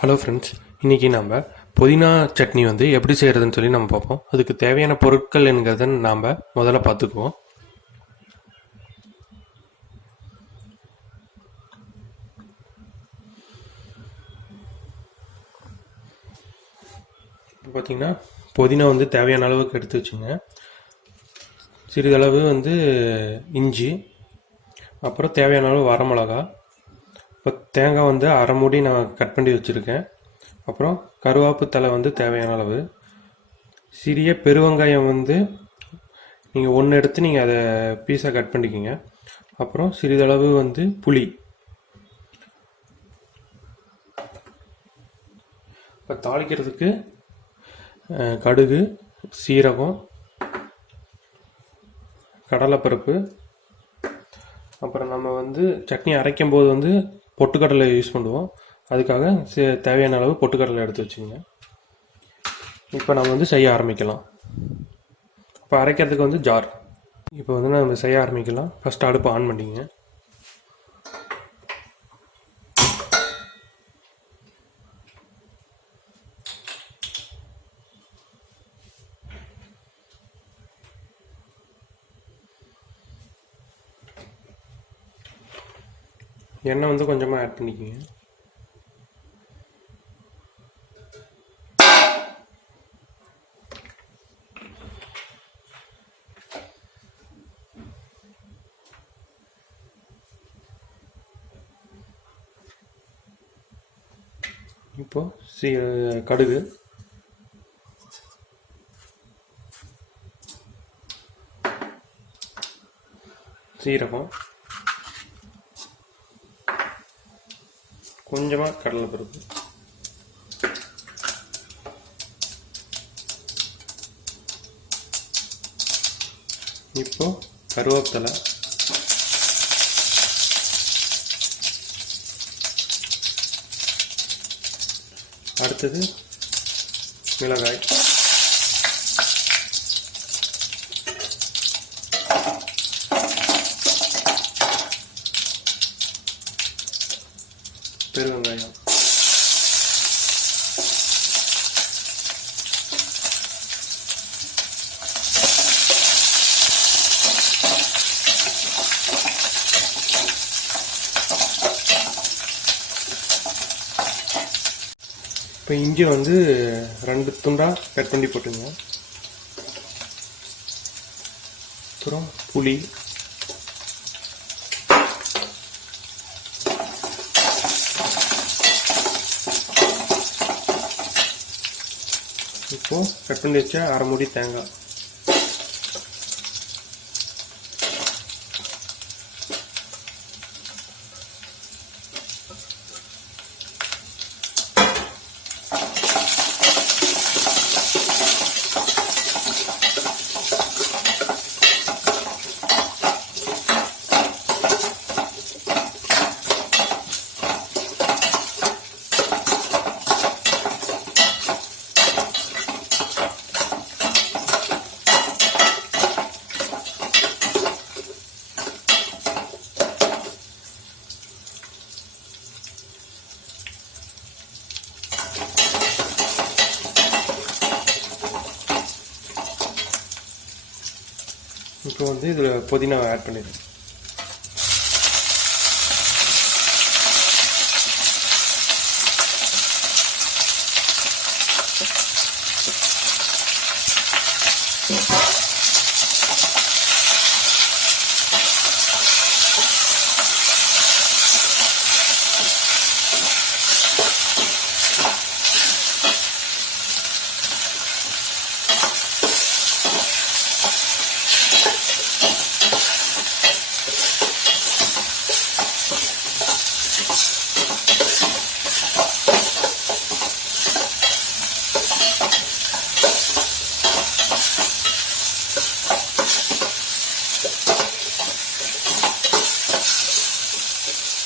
Hello friends, இன்றைக்கி நம்ம புதினா சட்னி எப்படி செய்கிறதுன்னு சொல்லி நம்ம பார்ப்போம். அதுக்கு தேவையான பொருட்கள் என்கிறத நாம் முதல்ல பார்த்துக்குவோம். இப்போ பார்த்திங்கன்னா புதினா தேவையான அளவுக்கு எடுத்து வச்சுங்க. சிறிதளவு இஞ்சி, அப்புறம் தேவையான அளவு வரமிளகா, இப்போ தேங்காய் அரை மூடி நான் கட் பண்ணி வச்சுருக்கேன். அப்புறம் கருவேப்பு தழை தேவையான அளவு, சிறிய பெருவெங்காயம் நீங்கள் ஒன்று எடுத்து நீங்கள் அதை பீஸாக கட் பண்ணிக்கோங்க. அப்புறம் சிறிதளவு புளி. இப்போ தாளிக்கிறதுக்கு கடுகு, சீரகம், கடலைப்பருப்பு, அப்புறம் நம்ம சட்னி அரைக்கும் போது பொட்டுக்கடலை யூஸ் பண்ணுவோம். அதுக்காக தேவையான அளவு பொட்டுக்கடலை எடுத்து வச்சுங்க. இப்போ நம்ம செய்ய ஆரம்பிக்கலாம். இப்போ அரைக்கிறதுக்கு ஜார். இப்போ நம்ம செய்ய ஆரம்பிக்கலாம். ஃபஸ்ட்டு அடுப்பு ஆன் பண்ணிங்க. எண்ணெய் கொஞ்சமாக ஆட் பண்ணிக்கோங்க. இப்போ கடுகு, சீரகம், கொஞ்சமாக கடலைப்பருப்பு, இப்போ கருவேப்பிலை, அடுத்தது மிளகாய், பெருவெங்காயம், இப்போ இஞ்சி 2 துண்டாக கட் பண்ணி போட்டுங்க. அப்புறம் புளி, இப்போ கட் பண்ணி வச்சா அரை மூடி தேங்காய், இப்போ இதில் புதினாவை ஆட் பண்ணிடுறேன்.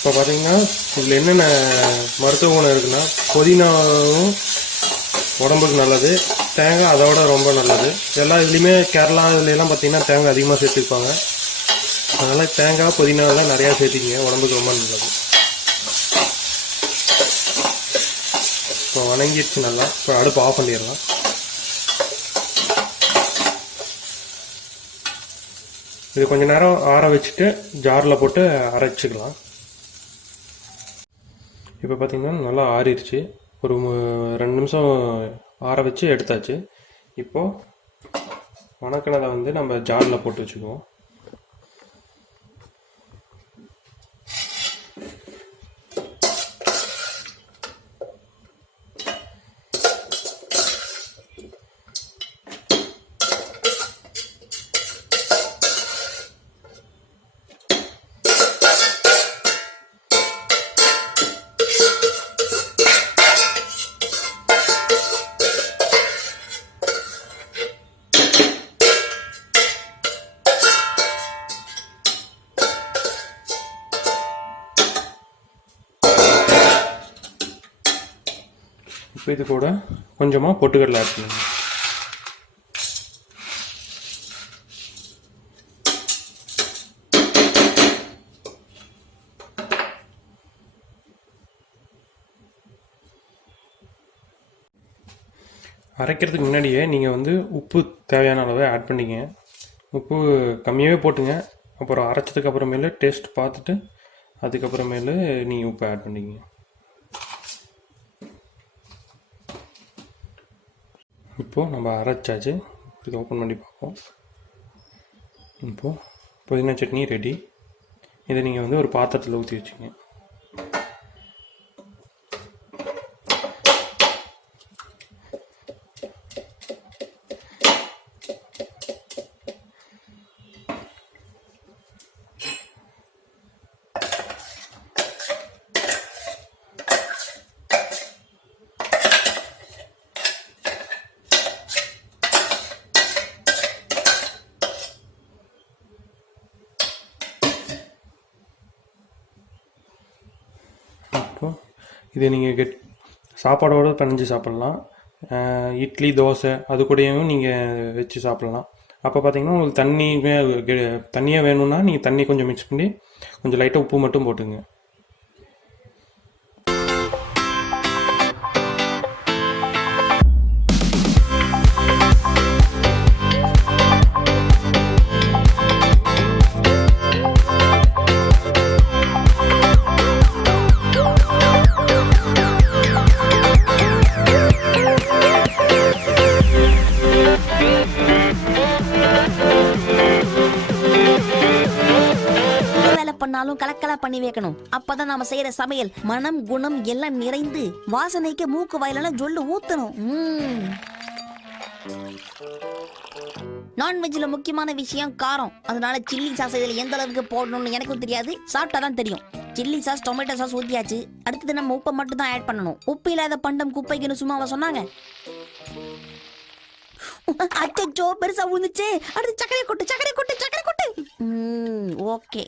இப்போ பார்த்தீங்கன்னா இதில் என்னென்ன மருத்துவ குணம் இருக்குன்னா, புதினாவும் உடம்புக்கு நல்லது, தேங்காய் அதோட ரொம்ப நல்லது. இதுலேயுமே கேரளா இதுலாம் பார்த்தீங்கன்னா தேங்காய் அதிகமாக சேர்த்துருப்பாங்க. அதனால் தேங்காய் புதினாவெல்லாம் நிறையா சேர்த்திங்க, உடம்புக்கு ரொம்ப நல்லது. இப்போ வணங்கிடுச்சு நல்லா. இப்போ அடுப்பு ஆஃப் பண்ணிடலாம். இது கொஞ்ச நேரம் ஆற வச்சுட்டு ஜாரில் போட்டு அரைச்சிக்கலாம். இப்போ பார்த்திங்கன்னா நல்லா ஆறிடுச்சு. ஒரு 2 நிமிஷம் ஆற வச்சு எடுத்தாச்சு. இப்போது வணக்கினதை வந்து நம்ம ஜாரில் போட்டு வச்சுக்குவோம். இப்போ இது கூட கொஞ்சமாக பொட்டுக்கடலை ஆட் பண்ணுங்க. அரைக்கிறதுக்கு முன்னாடியே நீங்கள் வந்து உப்பு தேவையான அளவை ஆட் பண்ணிங்க. உப்பு கம்மியாகவே போட்டுங்க. அப்புறம் அரைச்சதுக்கு அப்புறமேலு டேஸ்ட் பார்த்துட்டு அதுக்கப்புறமேலு நீங்கள் உப்பு ஆட் பண்ணிங்க. இப்போது நம்ம அரைச்சாச்சு. இது ஓப்பன் பண்ணி பார்ப்போம். இப்போது புதினா சட்னி ரெடி. இதை நீங்கள் வந்து ஒரு பாத்திரத்தில் ஊற்றி வச்சுங்க. இதை நீங்கள் சாப்பாடோடு பிணைஞ்சு சாப்பிட்லாம். இட்லி தோசை அது கூடயும் நீங்கள் வச்சு சாப்பிட்லாம். அப்போ பார்த்தீங்கன்னா உங்களுக்கு தண்ணியாக வேணும்னா நீங்கள் தண்ணி கொஞ்சம் மிக்ஸ் பண்ணி கொஞ்சம் லைட்டாக உப்பு மட்டும் போட்டுங்க. பண்ணாலும் கலக்கலா பண்ணி வைக்கணும். அப்பதான் நாம செய்யற சமையல் மனம் குணம் எல்லாம் நிறைந்து வாசனைக்கு மூக்கு வாயிலெல்லாம் ஜொல்லு ஊத்தணும். நான்வெஜ்ல முக்கியமான விஷயம் காரம். அதனால சில்லி சாஸ் இதுல எந்த அளவுக்கு போடணும்னு எனக்கும் தெரியாது, சாப்பிட்டாதான் தெரியும். சில்லி சாஸ் டொமேட்டோ சாஸ் ஊத்தியாச்சு. அடுத்தது நம்ம உப்பை மட்டும் தான் ஆட் பண்ணணும். உப்பு இல்லாத பண்டம் குப்பைக்குன்னு சும்மாவா சொன்னாங்க? அச்சோ பெருசா விழுந்துச்சு. அடுத்து சக்கரை கொட்டு. ஓகே.